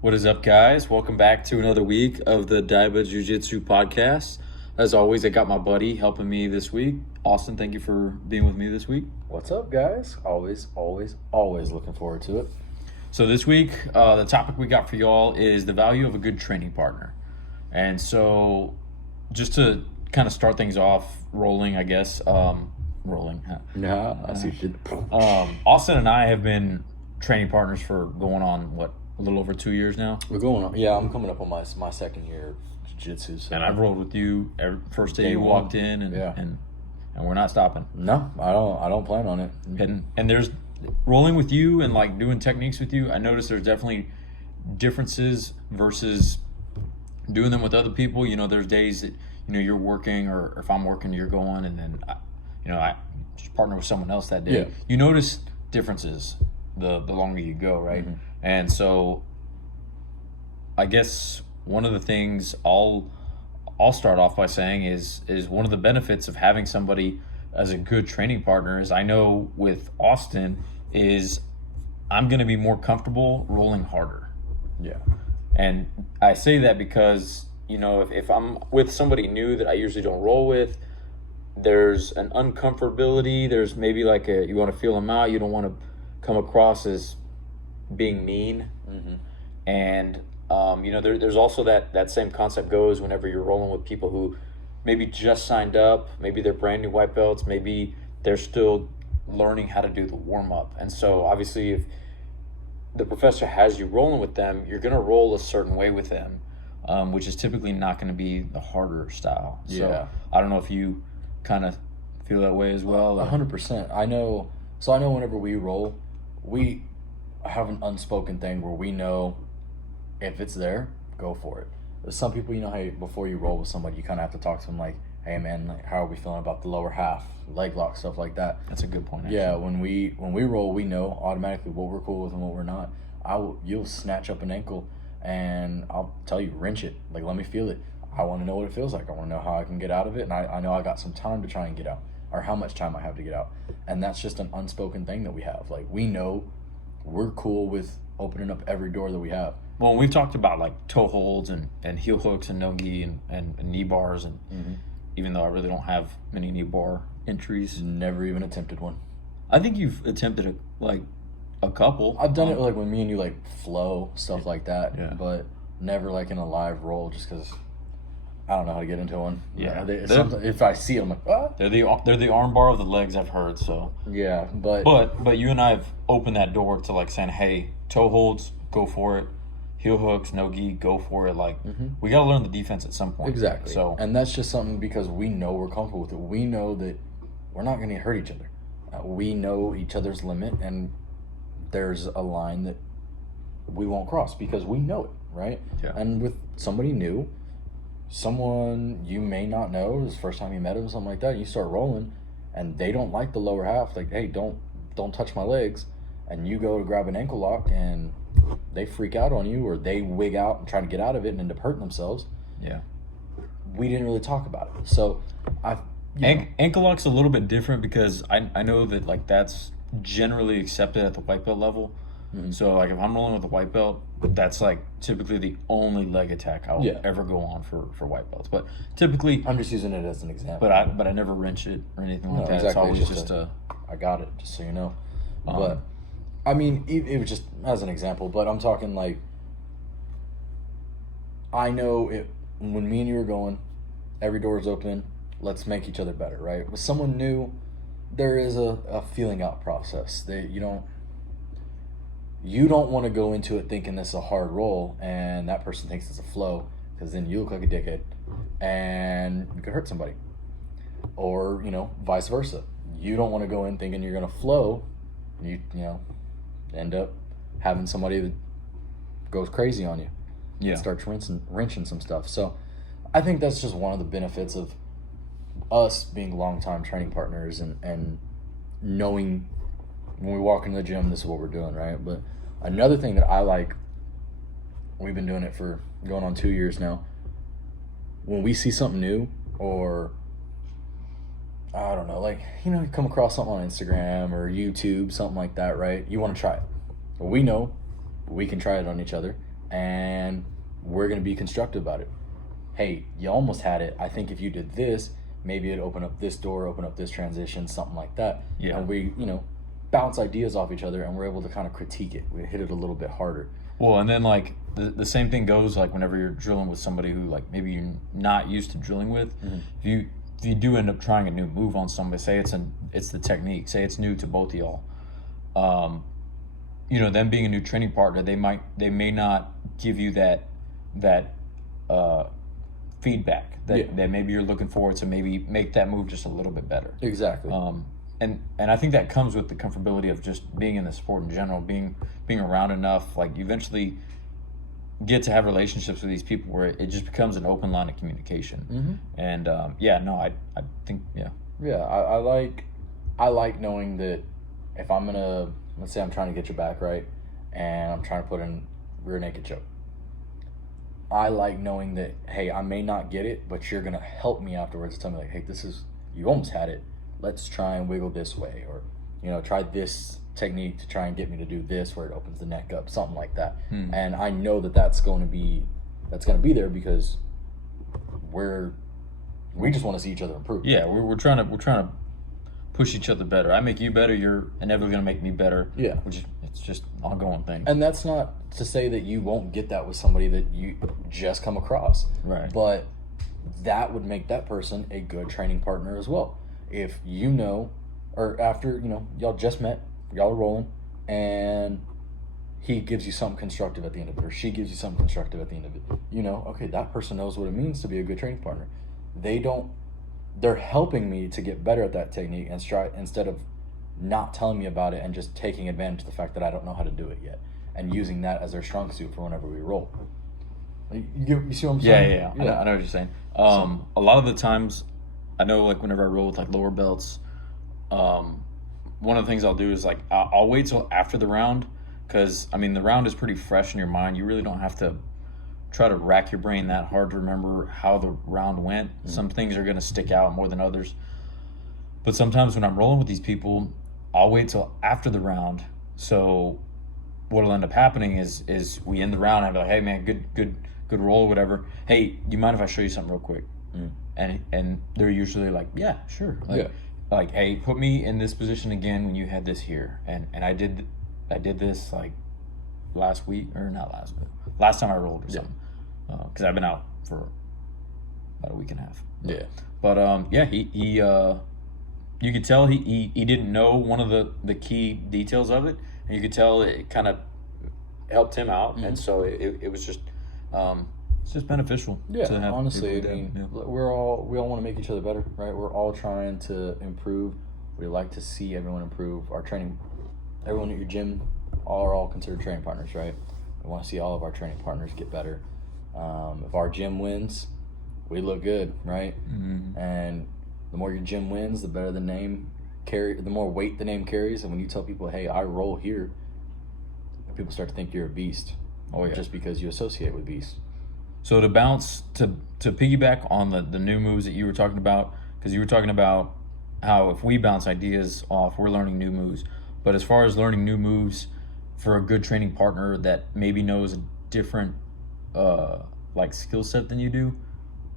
What is up, guys? Welcome back to another week of the Jiu Jitsu podcast. As always, I got my buddy helping me this week. Austin, thank you for being with me this week. What's up, guys? Always looking forward to it. So this week, the topic we got for y'all is the value of a good training partner. And so just to kind of start things off rolling, I guess, rolling. Nah, I see what you did. Austin and I have been training partners for going on, a little over 2 years now. We're going on. Yeah, I'm coming up on my second year of Jiu Jitsu. So. And I've rolled with you first day you walked in, and we're not stopping. No, I don't plan on it. And there's rolling with you and like doing techniques with you. I noticed there's definitely differences versus doing them with other people. You know, there's days that you're working, or if I'm working, you're going, and then I just partner with someone else that day. Yeah. You notice differences the longer you go, right? Mm-hmm. And so I guess one of the things I'll start off by saying is one of the benefits of having somebody as a good training partner is I know with Austin is I'm going to be more comfortable rolling harder. Yeah. And I say that because, if I'm with somebody new that I usually don't roll with, there's an uncomfortability. There's maybe like you want to feel them out. You don't want to come across as being mean. Mm-hmm. And there's also that same concept goes whenever you're rolling with people who maybe just signed up, maybe they're brand new white belts, maybe they're still learning how to do the warm-up. And so obviously if the professor has you rolling with them, you're going to roll a certain way with them, which is typically not going to be the harder style. Yeah. So I don't know if you kind of feel that way as well. 100%. I know whenever we roll, we have an unspoken thing where we know if it's there, go for it. There's some people, how before you roll with somebody, you kind of have to talk to them like, hey man, like, how are we feeling about the lower half, leg lock, stuff like that. That's a good point, actually. Yeah, when we roll, we know automatically what we're cool with and what we're not. You'll snatch up an ankle and I'll tell you, wrench it. Like, let me feel it. I want to know what it feels like. I want to know how I can get out of it, and I know I got some time to try and get out, or how much time I have to get out. And that's just an unspoken thing that we have. Like, we know we're cool with opening up every door that we have. Well, we've talked about like toe holds and heel hooks and no-gi and knee bars, and even though I really don't have many knee bar entries. Never even attempted one. I think you've attempted a couple. I've done it like when me and you like flow, stuff like that, yeah. But never like in a live roll just because I don't know how to get into one. Yeah. If I see it, I'm like, ah. They're the arm bar of the legs, I've heard, so. Yeah, but you and I have opened that door to like saying, hey, toe holds, go for it. Heel hooks, no-gi, go for it. Like, we got to learn the defense at some point. Exactly. So, and that's just something because we know we're comfortable with it. We know that we're not going to hurt each other. We know each other's limit, and there's a line that we won't cross because we know it, right? Yeah. And with somebody new, someone you may not know, it's the first time you met them, something like that, you start rolling, and they don't like the lower half. Like, hey, don't touch my legs. And you go to grab an ankle lock, and they freak out on you, or they wig out and try to get out of it and end up hurting themselves. Yeah. We didn't really talk about it. So ankle lock's a little bit different because I know that like that's generally accepted at the white belt level. Mm-hmm. So like if I'm rolling with a white belt, that's like typically the only leg attack I'll ever go on for white belts. But typically I'm just using it as an example. But I never wrench it or anything like that. Exactly. It's always just I got it, just so you know. But I mean, it was just as an example, but I'm talking like, I know it when me and you are going, every door is open, let's make each other better, right? With someone new, there is a feeling out process. You don't want to go into it thinking this is a hard roll and that person thinks it's a flow, because then you look like a dickhead and you could hurt somebody. Or, vice versa. You don't want to go in thinking you're going to flow, and you end up having somebody that goes crazy on you. Yeah. And starts wrenching some stuff. So I think that's just one of the benefits of us being longtime training partners and knowing when we walk into the gym, this is what we're doing, right? But another thing that I like, we've been doing it for going on 2 years now. When we see something new, or I don't know, like, you come across something on Instagram or YouTube, something like that, right? You want to try it. Well, we know we can try it on each other. and we're going to be constructive about it. Hey, you almost had it. I think if you did this, maybe it'd open up this door, open up this transition, something like that. Yeah. And we, bounce ideas off each other, and we're able to kind of critique it. We hit it a little bit harder. Well, and then like the same thing goes like whenever you're drilling with somebody who like maybe you're not used to drilling with. If you do end up trying a new move on somebody, say it's the technique, say it's new to both of y'all, them being a new training partner, they may not give you that feedback that maybe you're looking for to maybe make that move just a little bit better. Exactly. And I think that comes with the comfortability of just being in the sport in general, being around enough. Like you eventually get to have relationships with these people where it just becomes an open line of communication. And I think I like knowing that if I'm gonna, let's say I'm trying to get your back right and I'm trying to put in rear naked choke, I like knowing that, hey, I may not get it, but you're gonna help me afterwards, tell me like, hey, you almost had it, let's try and wiggle this way, or try this technique to try and get me to do this where it opens the neck up, something like that. And I know that's going to be there because we just want to see each other improve. Yeah, we're trying to push each other better. I make you better, you're inevitably going to make me better. Yeah. It's just an ongoing thing. And that's not to say that you won't get that with somebody that you just come across. Right. But that would make that person a good training partner as well. If or after, y'all just met, y'all are rolling, and he gives you something constructive at the end of it, or she gives you something constructive at the end of it, okay, that person knows what it means to be a good training partner. They're helping me to get better at that technique and instead of not telling me about it and just taking advantage of the fact that I don't know how to do it yet, and using that as their strong suit for whenever we roll. You see what I'm saying? Yeah. I know what you're saying. A lot of the times, I know like whenever I roll with like lower belts, one of the things I'll do is like I'll wait till after the round, because the round is pretty fresh in your mind. You really don't have to try to rack your brain that hard to remember how the round went. Some things are going to stick out more than others, but sometimes when I'm rolling with these people, I'll wait till after the round. So what'll end up happening is we end the round and I'll be like, hey man, good roll or whatever. Hey, do you mind if I show you something real quick? And they're usually like, yeah, sure. Like, hey, put me in this position again when you had this here. And I did this like last time I rolled or something. Because I've been out for about a week and a half. Yeah. But he you could tell he didn't know one of the key details of it, and you could tell it kind of helped him out, and so it was just it's just beneficial. Yeah, to have honestly, people we all want to make each other better, right? We're all trying to improve. We like to see everyone improve. Our training, everyone at your gym are all considered training partners, right? We want to see all of our training partners get better. If our gym wins, we look good, right? And the more your gym wins, the better the more weight the name carries. And when you tell people, hey, I roll here, people start to think you're a beast. Just because you associate with beast. So to piggyback on the new moves that you were talking about, because you were talking about how if we bounce ideas off, we're learning new moves. But as far as learning new moves for a good training partner that maybe knows a different like skill set than you do,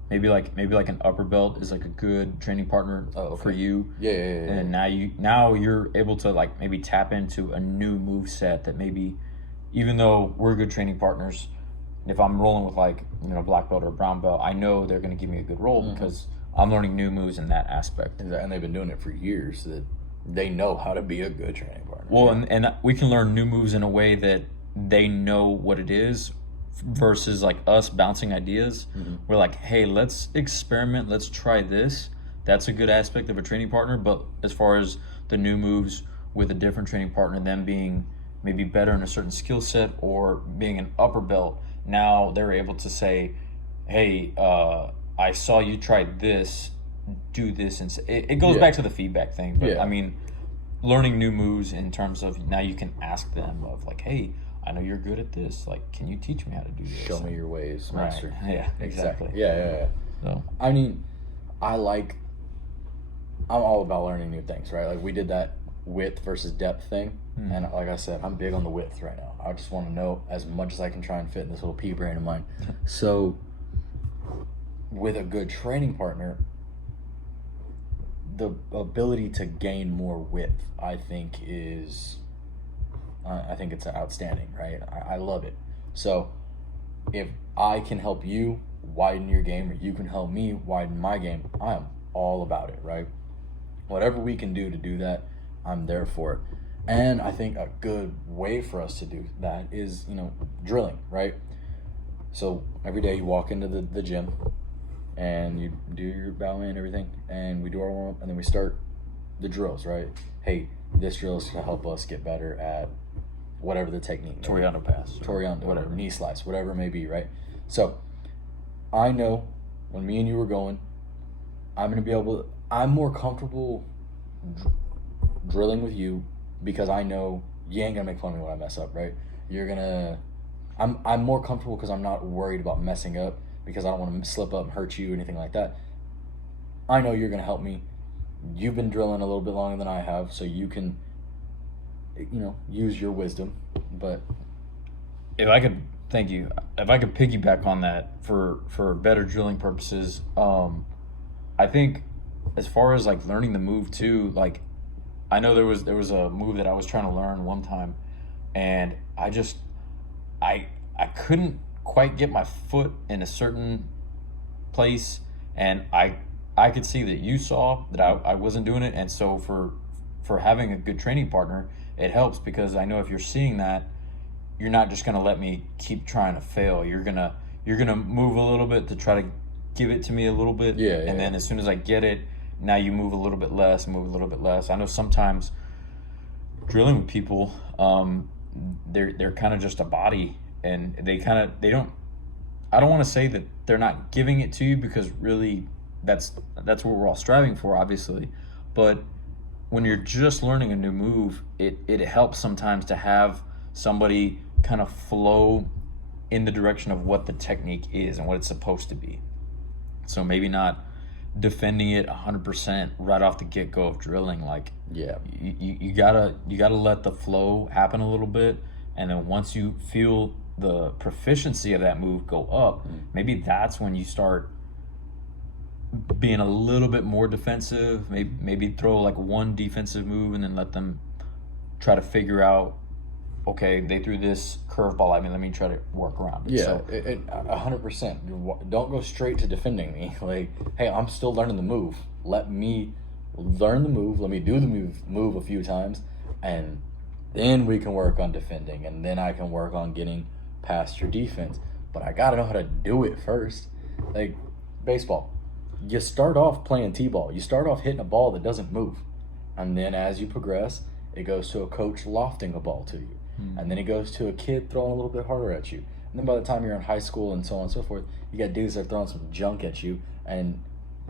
maybe like an upper belt is like a good training partner for you. Yeah. And now you're able to like maybe tap into a new move set that maybe, even though we're good training partners, if I'm rolling with like black belt or brown belt, I know they're going to give me a good roll because I'm learning new moves in that aspect. And they've been doing it for years, that they know how to be a good training partner. Well, and we can learn new moves in a way that they know what it is, versus like us bouncing ideas. We're like, hey, let's experiment, let's try this. That's a good aspect of a training partner. But as far as the new moves with a different training partner, them being maybe better in a certain skill set or being an upper belt, now they're able to say, hey, I saw you try this, do this. And it goes back to the feedback thing. But learning new moves in terms of now you can ask them of like, hey, I know you're good at this. Like, can you teach me how to do this? Show me your ways, master. Right. Yeah, exactly. Yeah. So I'm all about learning new things, right? Like we did that width versus depth thing. And like I said, I'm big on the width right now. I just want to know as much as I can try and fit in this little pea brain of mine. So with a good training partner, the ability to gain more width, I think it's outstanding, right? I love it. So if I can help you widen your game, or you can help me widen my game, I am all about it, right? Whatever we can do to do that, I'm there for it. And I think a good way for us to do that is, drilling, right? So every day you walk into the gym and you do your ballet and everything, and we do our warm-up, and then we start the drills, right? Hey, this drill is to help us get better at whatever the technique. Toriano pass. Toriano, whatever, knee slice, whatever it may be, right? So I know when me and you were going, I'm more comfortable drilling with you because I know you ain't gonna make fun of me when I mess up, right? I'm more comfortable because I'm not worried about messing up, because I don't want to slip up and hurt you or anything like that. I know you're gonna help me. You've been drilling a little bit longer than I have, so you can, use your wisdom. But thank you. If I could piggyback on that for better drilling purposes, I think as far as like learning the move too, like I know there was a move that I was trying to learn one time, and I couldn't quite get my foot in a certain place, and I could see that you saw that I wasn't doing it, and so for having a good training partner, it helps, because I know if you're seeing that, you're not just gonna let me keep trying to fail. You're gonna move a little bit to try to give it to me a little bit, and then as soon as I get it, now you move a little bit less, move a little bit less. I know sometimes drilling with people, they're kind of just a body, and I don't want to say that they're not giving it to you, because really that's what we're all striving for, obviously. But when you're just learning a new move, it helps sometimes to have somebody kind of flow in the direction of what the technique is and what it's supposed to be. So maybe not defending it 100% right off the get-go of drilling. Like, you gotta let the flow happen a little bit, and then once you feel the proficiency of that move go up, maybe that's when you start being a little bit more defensive. Maybe throw like one defensive move and then let them try to figure out, okay, they threw this curveball at me, let me try to work around it. Yeah, 100%. Don't go straight to defending me. Like, hey, I'm still learning the move. Let me learn the move. Let me do the move a few times, and then we can work on defending, and then I can work on getting past your defense. But I gotta know how to do it first. Like baseball, you start off playing t-ball. You start off hitting a ball that doesn't move, and then as you progress, it goes to a coach lofting a ball to you. And then it goes to a kid throwing a little bit harder at you. And then by the time you're in high school and so on and so forth, you got dudes that are throwing some junk at you, and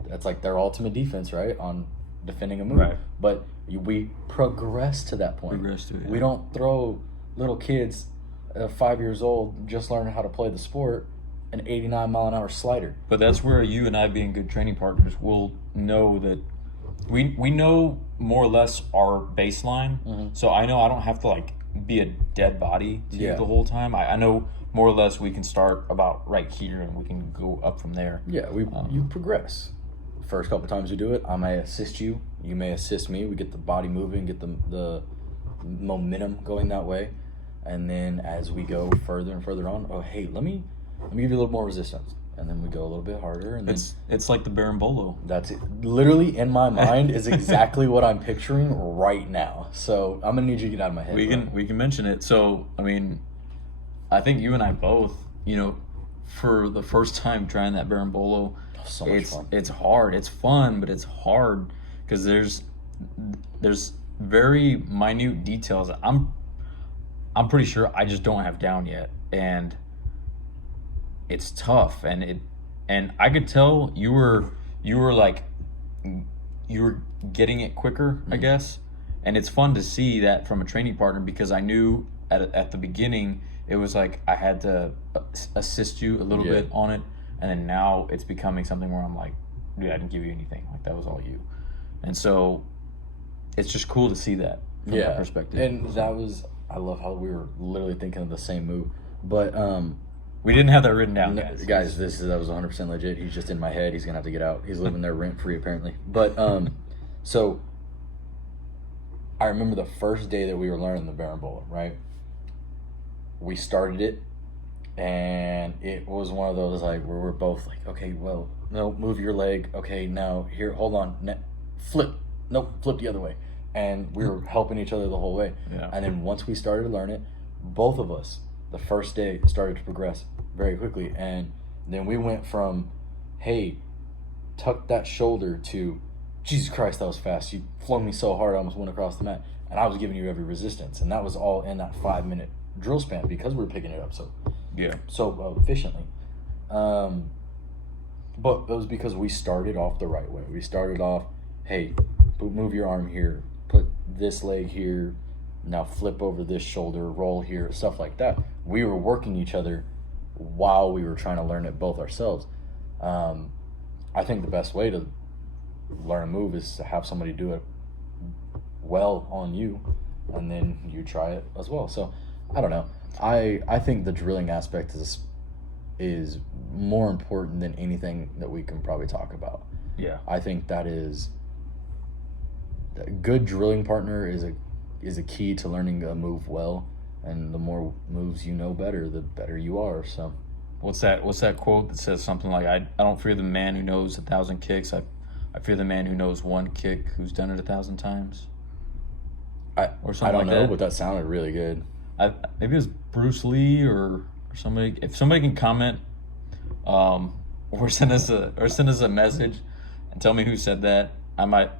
that's like their ultimate defense, right, on defending a move. Right. But we progress to that point. We don't throw little kids 5 years old just learning how to play the sport an 89-mile-an-hour slider. But that's where you and I, being good training partners, will know that we know more or less our baseline. So I know I don't have to like be a dead body to you the whole time. I know more or less we can start about right here and we can go up from there. Yeah, you progress. First couple times you do it, I may assist you, you may assist me. We get the body moving, get the momentum going that way, and then as we go further and further on, oh hey, let me give you a little more resistance, and then we go a little bit harder, and it's like the berimbolo. That's it. Literally in my mind is exactly what I'm picturing right now. So I'm gonna need you to get out of my head. We can mention it. So I mean, I think you and I both, for the first time trying that berimbolo, so much fun. It's hard. It's fun, but it's hard because there's very minute details that I'm pretty sure I just don't have down yet, and it's tough. And I could tell you were getting it quicker, I guess. And it's fun to see that from a training partner, because I knew at the beginning it was like I had to assist you a little bit on it, and then now it's becoming something where I'm like, dude, I didn't give you anything. Like, that was all you. And so it's just cool to see that from that perspective. And that was, I love how we were literally thinking of the same move. But we didn't have that written down, guys. That was 100% legit. He's just in my head. He's gonna have to get out. He's living there rent free apparently. But so I remember the first day that we were learning the berimbolo, right? We started it, and it was one of those like where we're both like, okay, well, no, move your leg. Okay, now here, hold on, flip. Nope, flip the other way. And we were helping each other the whole way. Yeah. And then once we started to learn it, both of us, the first day, started to progress very quickly. And then we went from, hey, tuck that shoulder, to, Jesus Christ, that was fast. You flung me so hard I almost went across the mat. And I was giving you every resistance. And that was all in that 5-minute drill span because we were picking it up so efficiently. But it was because we started off the right way. We started off, hey, move your arm here, put this leg here, now flip over this shoulder, roll here, stuff like that. We were working each other while we were trying to learn it both ourselves. I think the best way to learn a move is to have somebody do it well on you, and then you try it as well. So I don't know. I think the drilling aspect is more important than anything that we can probably talk about. Yeah. I think that is a good drilling partner is a key to learning a move well, and the more moves you know better, the better you are. So what's that quote that says something like, I don't fear the man who knows 1,000 kicks, I fear the man who knows one kick who's done it 1,000 times. I don't know, that. but that sounded really good. Maybe it was Bruce Lee or somebody. If somebody can comment, or send us a message and tell me who said that, I might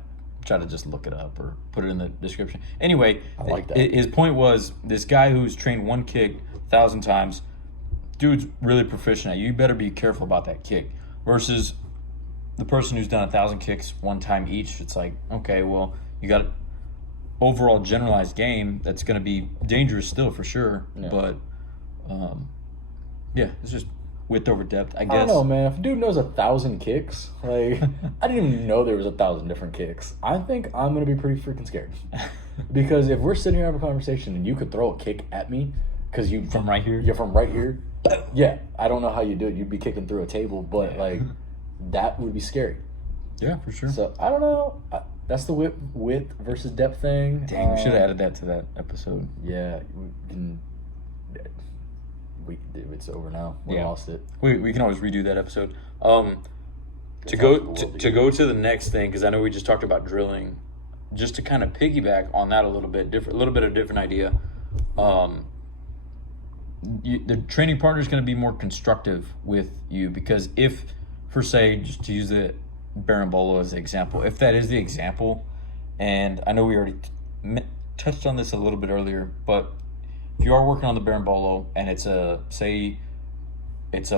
try to just look it up or put it in the description. Anyway, I like that. His point was, this guy who's trained one kick 1,000 times, dude's really proficient at it. You better be careful about that kick. Versus the person who's done 1,000 kicks one time each. It's like, okay, well, you got overall generalized game that's going to be dangerous still for sure. Yeah. But it's just width over depth, I guess. I don't know, man. If a dude knows 1,000 kicks, like, I didn't even know there was 1,000 different kicks. I think I'm going to be pretty freaking scared. Because if we're sitting here having a conversation and you could throw a kick at me, because you're from right here, yeah, I don't know how you do it. You'd be kicking through a table, but like, that would be scary. Yeah, for sure. So I don't know. That's the width versus depth thing. Dang, we should have added that to that episode. Yeah, it's over now. We lost it. We can always redo that episode. To go to the next thing, because I know we just talked about drilling. Just to kind of piggyback on that a little bit of a different idea. The training partner is going to be more constructive with you, because if, for say, just to use the berimbolo as an example, if that is the example, and I know we already touched on this a little bit earlier, but if you are working on the berimbolo and it's a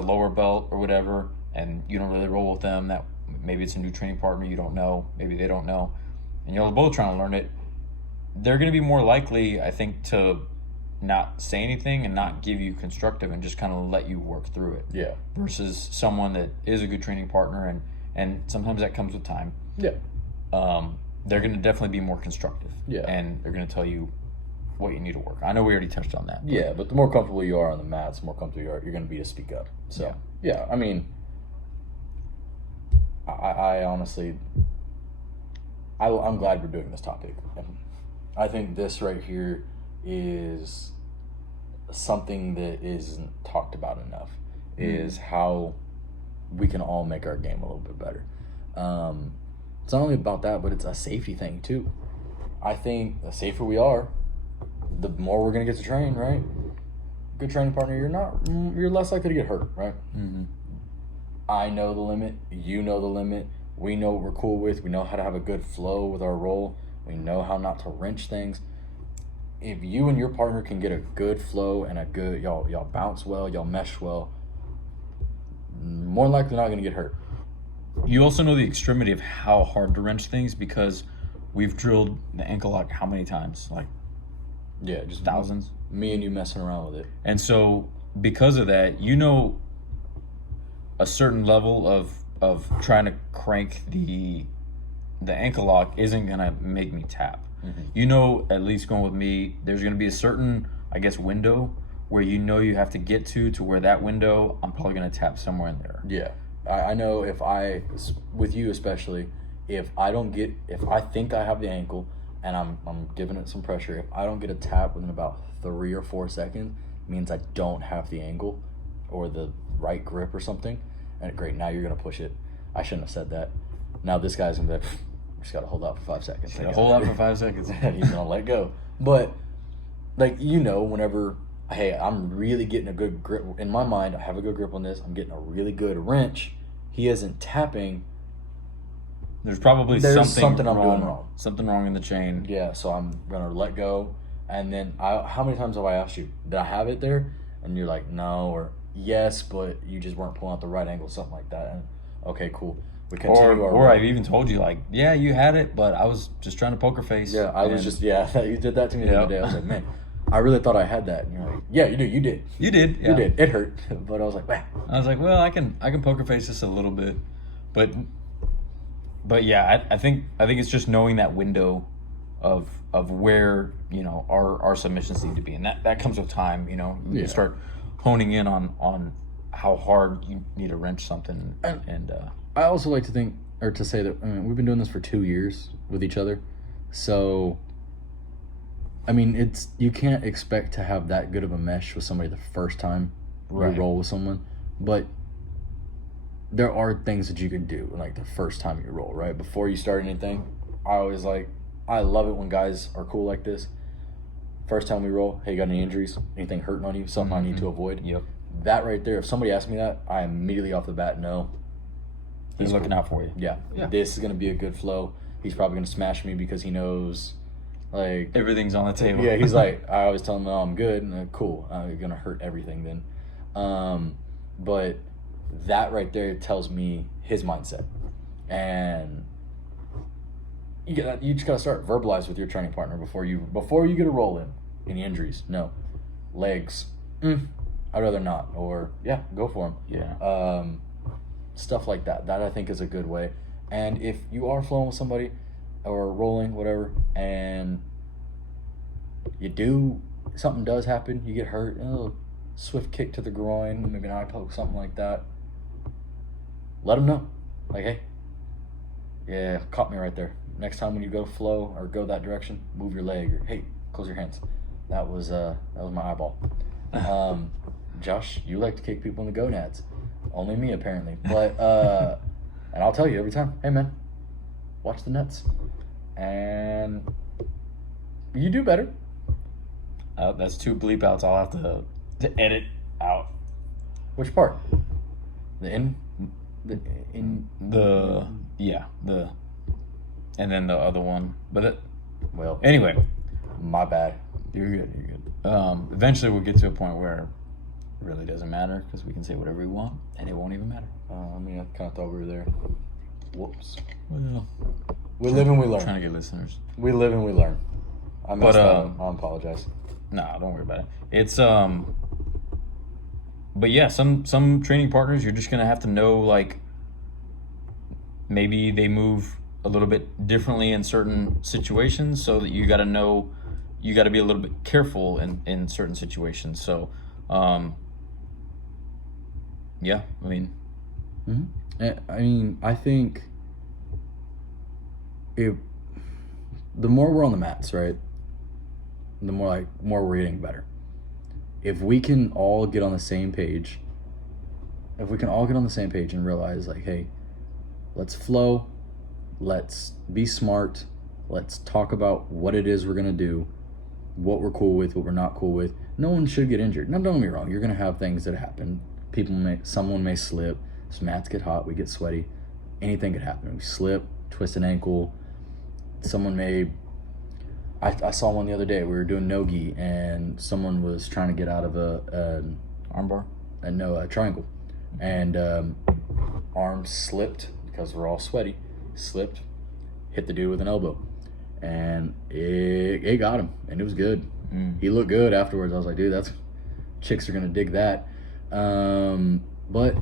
lower belt or whatever, and you don't really roll with them, that maybe it's a new training partner, you don't know, maybe they don't know, and you're both trying to learn it, they're going to be more likely, I think, to not say anything and not give you constructive and just kind of let you work through it. Yeah. Versus someone that is a good training partner, and sometimes that comes with time. Yeah. They're going to definitely be more constructive. Yeah. And they're going to tell you what you need to work. I know we already touched on that. Yeah, but the more comfortable you are on the mats, the more comfortable you're going to be to speak up. So, yeah, I mean, I honestly, I'm glad we're doing this topic. I think this right here is something that isn't talked about enough, is how we can all make our game a little bit better. It's not only about that, but it's a safety thing too. I think the safer we are, the more we're gonna get to train, right? Good training partner, you're less likely to get hurt, right? Mm-hmm. I know the limit, you know the limit, we know what we're cool with, we know how to have a good flow with our roll, we know how not to wrench things. If you and your partner can get a good flow and a good, y'all bounce well, y'all mesh well, more likely not gonna get hurt. You also know the extremity of how hard to wrench things, because we've drilled the ankle lock how many times? Like, yeah, just thousands. Me and you messing around with it. And so because of that, you know, a certain level of trying to crank the the ankle lock isn't going to make me tap. You know, at least going with me, there's going to be a certain, I guess, window where you have to get to where that window, I'm probably going to tap somewhere in there. Yeah. I know with you especially, if I think I have the ankle and I'm giving it some pressure, if I don't get a tap within about 3 or 4 seconds, it means I don't have the angle or the right grip or something. And great, now you're going to push it. I shouldn't have said that. Now this guy's going to be like, just got to hold out for 5 seconds. Hold out for 5 seconds. He's going to let go. But, like, whenever, hey, I'm really getting a good grip. In my mind, I have a good grip on this. I'm getting a really good wrench. He isn't tapping. There's probably something I'm doing wrong. Something wrong in the chain. Yeah, so I'm going to let go. And then, how many times have I asked you, did I have it there? And you're like, no, or yes, but you just weren't pulling out the right angle, something like that. And, okay, cool. We continue or I've even told you, like, yeah, you had it, but I was just trying to poker face. Yeah, you did that to me the other day. I was like, man, I really thought I had that. And you're like, yeah, you did. You did. Yeah. You did. It hurt. But I was like, man. I was like, well, I can poker face this a little bit. But yeah, I think it's just knowing that window of where, our submissions need to be. And that comes with time, You start honing in on how hard you need to wrench something. And I also like to think, or to say that, we've been doing this for 2 years with each other. So, you can't expect to have that good of a mesh with somebody the first time you roll with someone. But there are things that you can do, like the first time you roll, right? Before you start anything, I love it when guys are cool like this. First time we roll, hey, you got any injuries? Anything hurting on you? Something I need to avoid? Yep. That right there, if somebody asks me that, I immediately off the bat know. He's looking out for you. Yeah. This is going to be a good flow. He's probably going to smash me because he knows, like... everything's on the table. Yeah, he's like, I always tell him, oh, I'm good. And cool. You're going to hurt everything then. But that right there tells me his mindset. And you just got to start verbalize with your training partner before you get a roll in. Any injuries? No. Legs? I'd rather not. Or, yeah, go for them. Yeah. Stuff like that. That I think is a good way. And if you are flowing with somebody or rolling, whatever, and something does happen, you get hurt, a swift kick to the groin, maybe an eye poke, something like that, let them know. Like, hey, yeah, caught me right there. Next time when you go flow or go that direction, move your leg, or hey, close your hands. That was my eyeball. Josh, you like to kick people in the gonads. Only me, apparently. But, and I'll tell you every time, hey, man, watch the nets. And you do better. That's 2 bleep outs I'll have to edit out. Which part? And then the other one. But well, anyway. My bad. You're good. Eventually we'll get to a point where it really doesn't matter because we can say whatever we want and it won't even matter. I kind of thought we were there. Whoops. Well, we live and we learn. Trying to get listeners. We live and we learn. I messed up. I apologize. Nah, don't worry about it. It's but yeah, some training partners you're just gonna have to know, like, maybe they move a little bit differently in certain situations, so that you got to know, you got to be a little bit careful in certain situations. So, yeah, I think the more we're on the mats, right, the more we're getting better. If we can all get on the same page, and realize, like, hey, let's flow, let's be smart, let's talk about what it is we're going to do, what we're cool with, what we're not cool with. No one should get injured. Now, don't get me wrong, you're going to have things that happen. Someone may slip, some mats get hot, we get sweaty, anything could happen. We slip, twist an ankle, someone may... I saw one the other day. We were doing no-gi, and someone was trying to get out of a armbar? A triangle. And arm slipped, because we're all sweaty, slipped, hit the dude with an elbow. And it got him, and it was good. He looked good afterwards. I was like, dude, chicks are going to dig that. But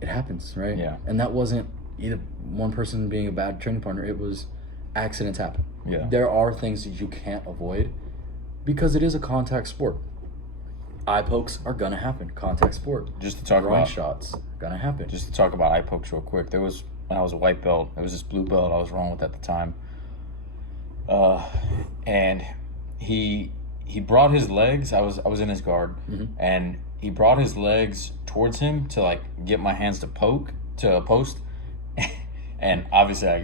it happens, right? Yeah. And that wasn't either one person being a bad training partner. It was accidents happen. Yeah. There are things that you can't avoid because it is a contact sport. Eye pokes are gonna happen. Contact sport. Just to talk Groin about shots gonna happen. Just to talk about eye pokes real quick. There was, when I was a white belt, there was this blue belt I was rolling with at the time. And he brought his legs. I was in his guard, and he brought his legs towards him to like get my hands to poke to a post. And obviously I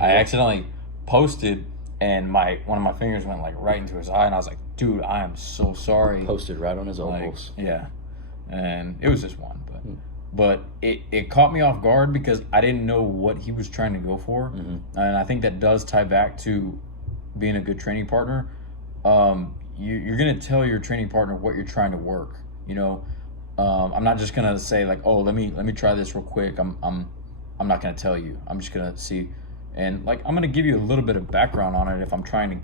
accidentally posted, and one of my fingers went like right into his eye, and I was like, dude, I am so sorry. Posted right on his Like, ovals. yeah. And it was just one, but it caught me off guard because I didn't know what he was trying to go for. And I think that does tie back to being a good training partner. You're gonna tell your training partner what you're trying to work. You know, I'm not just gonna say like, oh, let me try this real quick. I'm not gonna tell you. I'm just gonna see, and like I'm gonna give you a little bit of background on it if I'm trying to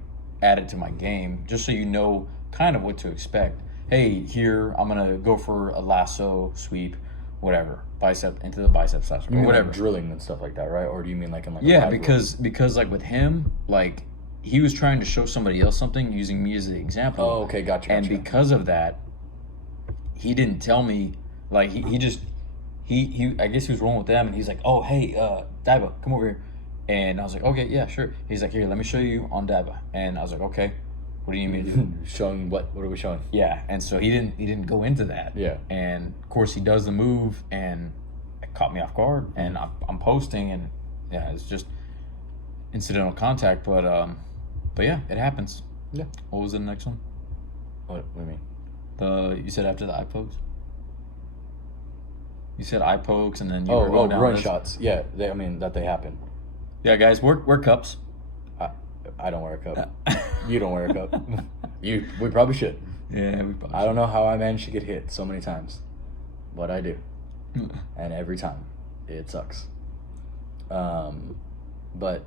add it to my game, just so you know kind of what to expect. Hey, here I'm gonna go for a lasso sweep, whatever, bicep into the bicep slice, or whatever, like drilling and stuff like that, right? Or do you mean like in like yeah, because like with him, like he was trying to show somebody else something using me as an example. Oh, okay, gotcha. And because of that, he didn't tell me. Like he just I guess he was rolling with them, and he's like, oh hey, Daiba, come over here. And I was like, okay, yeah, sure. He's like, here, let me show you on Daiba. And I was like, okay, what do you need me to do? Showing what are we showing? Yeah, and so he didn't go into that. Yeah. And of course he does the move, and it caught me off guard, and I'm posting, and yeah, it's just incidental contact, but yeah, it happens. Yeah. What was the next one? What do you mean? You said after the eye pokes. You said eye pokes, and then you were going down groin this. shots. Yeah, they happen. Yeah, guys, wear cups. I don't wear a cup. You don't wear a cup. We probably should. Yeah, we probably I don't know how I managed to get hit so many times, but I do, and every time it sucks. But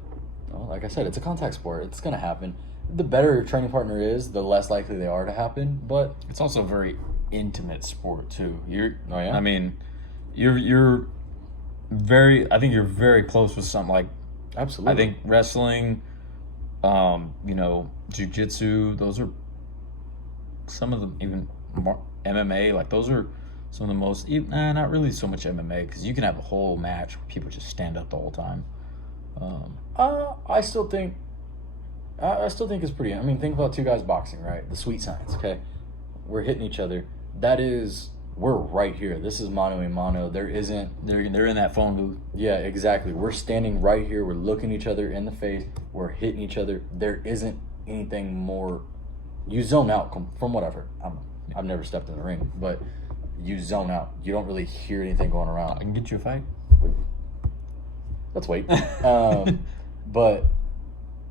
like I said, it's a contact sport. It's gonna happen. The better your training partner is, the less likely they are to happen. But It's also a very intimate sport too. Oh, yeah? I mean, you're very. I think you're very close with something like. absolutely, I think wrestling, Jiu Jitsu. Those are some of them. Even more MMA. Like those are some of the most. Not really so much MMA, because you can have a whole match where people just stand up the whole time. I still think it's pretty. I mean, think about two guys boxing, right? The sweet science. Okay, we're hitting each other. We're right here. This is mano a mano. There isn't. They're in that phone booth. Yeah, exactly. We're standing right here. We're looking each other in the face. We're hitting each other. There isn't anything more. You zone out from whatever. I've never stepped in the ring, but you zone out. You don't really hear anything going I around. can get you a fight. Let's wait. But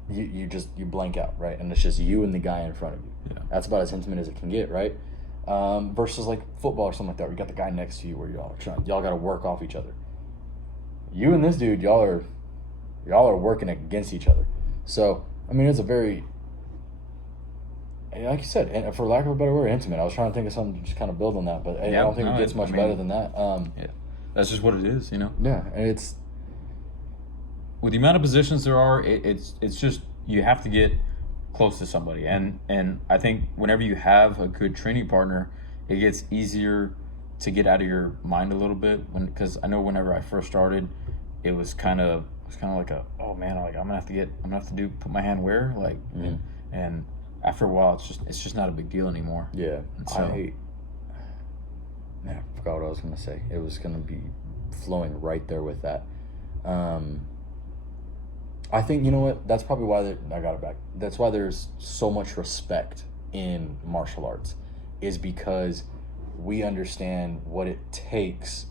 you blank out, right? And it's just you and the guy in front of you. Yeah. That's about as intimate as it can get, right? Versus like football or something like that, where you got the guy next to you, where y'all got to work off each other. You and this dude, y'all are working against each other. So I mean, it's a very, like you said, and for lack of a better word, intimate. I was trying to think of something to just kind of build on that, but I don't think it gets much better than that. Yeah, that's just what it is, Yeah, and it's. With the amount of positions there are, it's just you have to get close to somebody, and I think whenever you have a good training partner, it gets easier to get out of your mind a little bit. Because I know whenever I first started, it was kind of like oh man, like I'm gonna have to put my hand where like, and after a while it's just not a big deal anymore. Yeah, so, I forgot what I was gonna say. It was gonna be flowing right there with that. I think, you know what, that's probably why I got it back. That's why there's so much respect in martial arts, is because we understand what it takes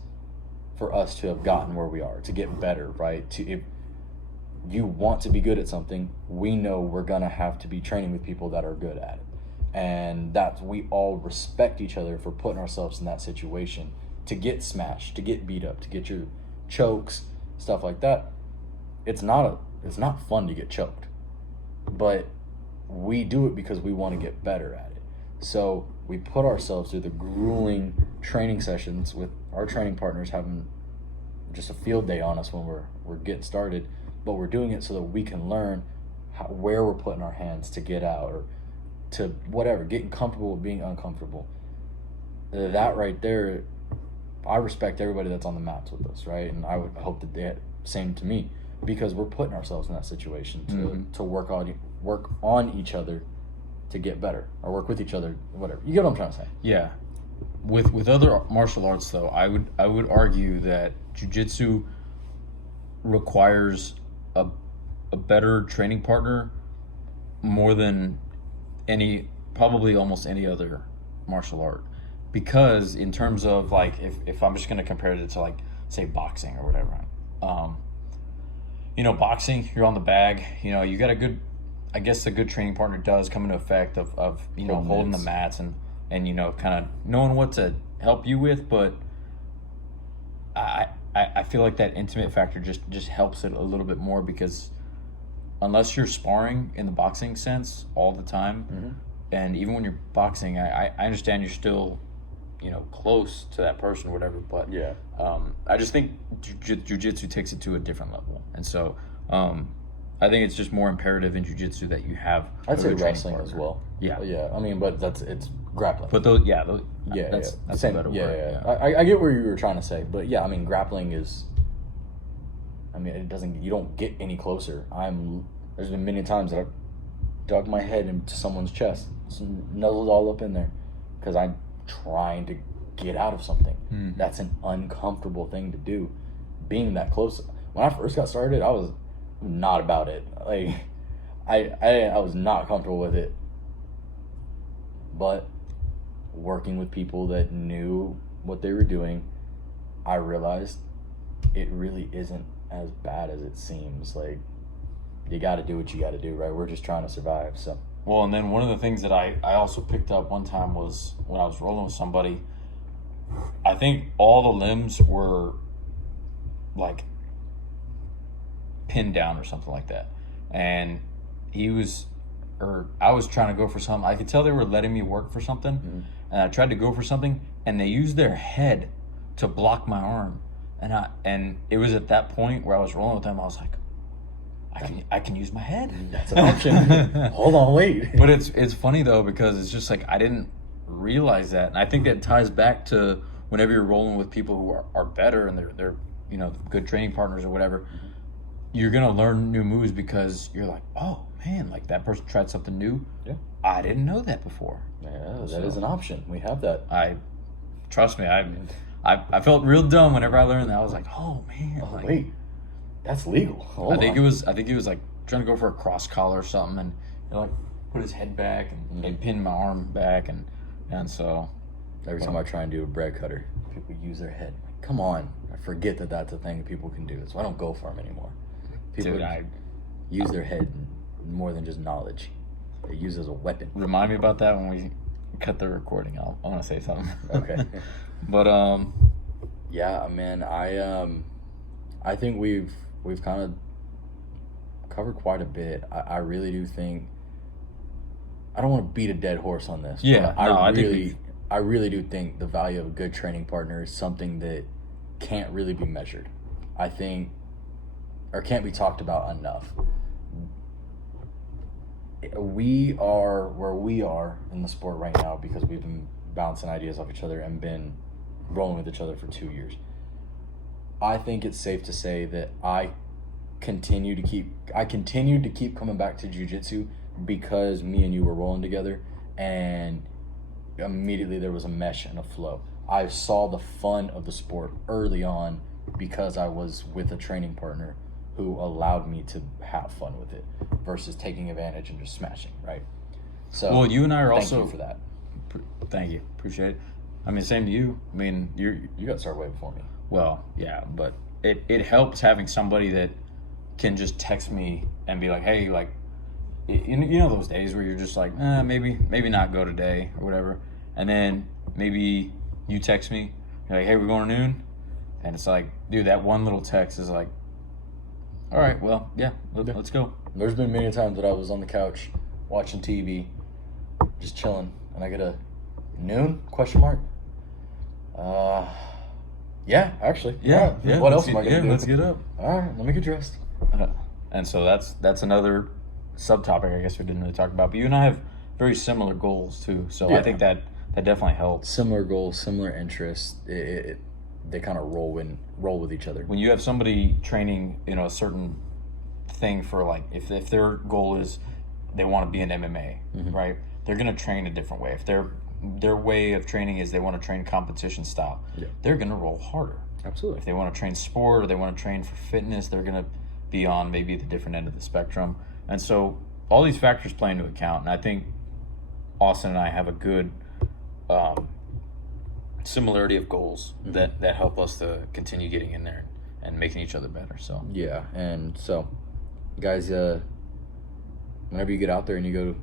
for us to have gotten where we are, to get better, right? If you want to be good at something, we know we're gonna have to be training with people that are good at it. And we all respect each other for putting ourselves in that situation, to get smashed, to get beat up, to get your chokes, stuff like that. It's not fun to get choked, but we do it because we want to get better at it. So we put ourselves through the grueling training sessions with our training partners, having just a field day on us when we're getting started, but we're doing it so that we can learn where we're putting our hands to get out or to whatever, getting comfortable with being uncomfortable. That right there, I respect everybody that's on the mats with us, right? And I would hope that they same to me, because we're putting ourselves in that situation to work on each other to get better, or work with each other, whatever. You get what I'm trying to say? Yeah. With other martial arts, though, I would argue that jiu-jitsu requires a better training partner more than probably almost any other martial art, because in terms of like if I'm just going to compare it to like say boxing or whatever, boxing, you're on the bag, you got a good, I guess the good training partner does come into effect of holding the mats and kind of knowing what to help you with, but I feel like that intimate factor just helps it a little bit more, because unless you're sparring in the boxing sense all the time, and even when you're boxing, I understand you're still, close to that person or whatever, but I just think jiu-jitsu takes it to a different level, and so I think it's just more imperative in jiu-jitsu that you have. I'd say wrestling as well. Yeah. I mean, but it's grappling. But that's same, a better word. Yeah. I get where you were trying to say, but yeah, I mean, grappling is. I mean, you don't get any closer. There's been many times that I've dug my head into someone's chest, nuzzled all up in there, because I'm trying to get out of something. That's an uncomfortable thing to do, being that close. When I first got started, I was not about it. Like, I was not comfortable with it. But working with people that knew what they were doing, I realized it really isn't as bad as it seems. Like, you got to do what you got to do, right? We're just trying to survive. So. Well, and then one of the things that I also picked up one time was when I was rolling with somebody, I think all the limbs were like pinned down or something like that. And I was trying to go for something. I could tell they were letting me work for something. And I tried to go for something, and they used their head to block my arm. And it was at that point where I was rolling with them, I was like, I can use my head. That's an option. Hold on, wait. But it's funny though, because it's just like I didn't realize that, and I think that ties back to whenever you're rolling with people who are better and they're good training partners or whatever, you're gonna learn new moves because you're like, oh man, like that person tried something new. Yeah, I didn't know that before. Yeah, that is an option. We have that. Trust me, I felt real dumb whenever I learned that. I was like, oh man, wait. That's legal. I think it was like trying to go for a cross collar or something, and like put his head back and pin my arm back, and so every time I try and do a bread cutter, people use their head. Like, come on, I forget that that's a thing people can do. So I don't go for them anymore. People use their head more than just knowledge. They use it as a weapon. Remind me about that when we cut the recording. I want to say something. Okay. But yeah, man, I think we've kind of covered quite a bit. I really do think, I don't want to beat a dead horse on this. Yeah, I really do think the value of a good training partner is something that can't really be measured. I think, or can't be talked about enough. We are where we are in the sport right now because we've been bouncing ideas off each other and been rolling with each other for 2 years. I think it's safe to say that I continued to keep coming back to jiu-jitsu because me and you were rolling together, and immediately there was a mesh and a flow. I saw the fun of the sport early on because I was with a training partner who allowed me to have fun with it versus taking advantage and just smashing, right? So, well, you and I are also... Thank you for that. Thank you. Appreciate it. I mean, same to you. I mean, you got to start way before me. Well, yeah, but it helps having somebody that can just text me and be like, hey, like, you know those days where you're just like, maybe not go today or whatever, and then maybe you text me, you're like, hey, we're going to noon, and it's like, dude, that one little text is like, all right, well, yeah, let's go. There's been many times that I was on the couch watching TV, just chilling, and I get a noon ? Yeah, actually. Yeah. What else am I gonna do? Let's get up. All right, let me get dressed. And so that's another subtopic I guess we didn't really talk about. But you and I have very similar goals too. So I Yeah. think that definitely helps. Similar goals, similar interests. They kind of roll with each other. When you have somebody training, a certain thing for like if their goal is they want to be in MMA, right? They're gonna train a different way. If their way of training is they want to train competition style, they're gonna roll harder. Absolutely. If they want to train sport or they want to train for fitness, they're gonna be on maybe the different end of the spectrum. And so all these factors play into account. And I think Austin and I have a good similarity of goals that help us to continue getting in there and making each other better. So yeah, and so guys, whenever you get out there and you go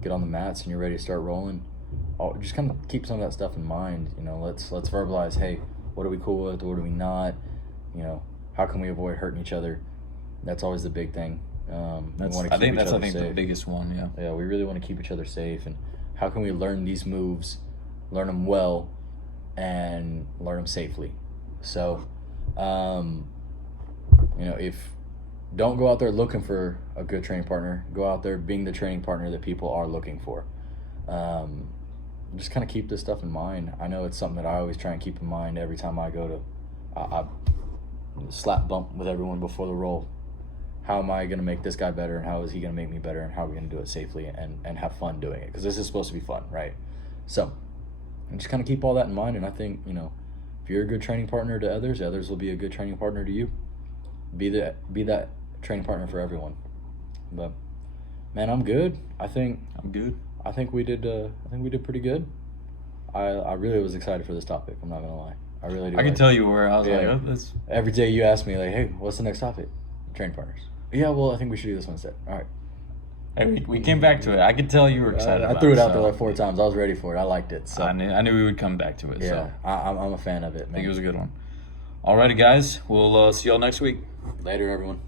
get on the mats and you're ready to start rolling, just kind of keep some of that stuff in mind. Let's verbalize, hey, what are we cool with, what are we not, how can we avoid hurting each other? That's always the big thing. I think the biggest one. Yeah, we really want to keep each other safe. And how can we learn these moves, learn them well, and learn them safely? So, if don't go out there looking for a good training partner. Go out there being the training partner that people are looking for. Just kind of keep this stuff in mind. I know it's something that I always try and keep in mind every time I go to. I slap bump with everyone before the roll. How am I going to make this guy better, and how is he going to make me better, and how are we going to do it safely and have fun doing it? Because this is supposed to be fun, right? So, and just kind of keep all that in mind. And I think, if you're a good training partner to others, others will be a good training partner to you. Be that training partner for everyone. But man, I'm good. I think I'm good. I think we did pretty good. I really was excited for this topic. I'm not gonna lie. I really do. I can tell you where I was like, oh, this. Every day you ask me like, hey, what's the next topic? Training partners. Yeah, well, I think we should do this one instead. All right. Hey, we came back to it. I could tell you were excited. I threw it out there like 4 times. I was ready for it. I liked it. So I knew we would come back to it. Yeah, So I'm a fan of it. Man. I think it was a good one. Alrighty, guys. We'll see y'all next week. Later, everyone.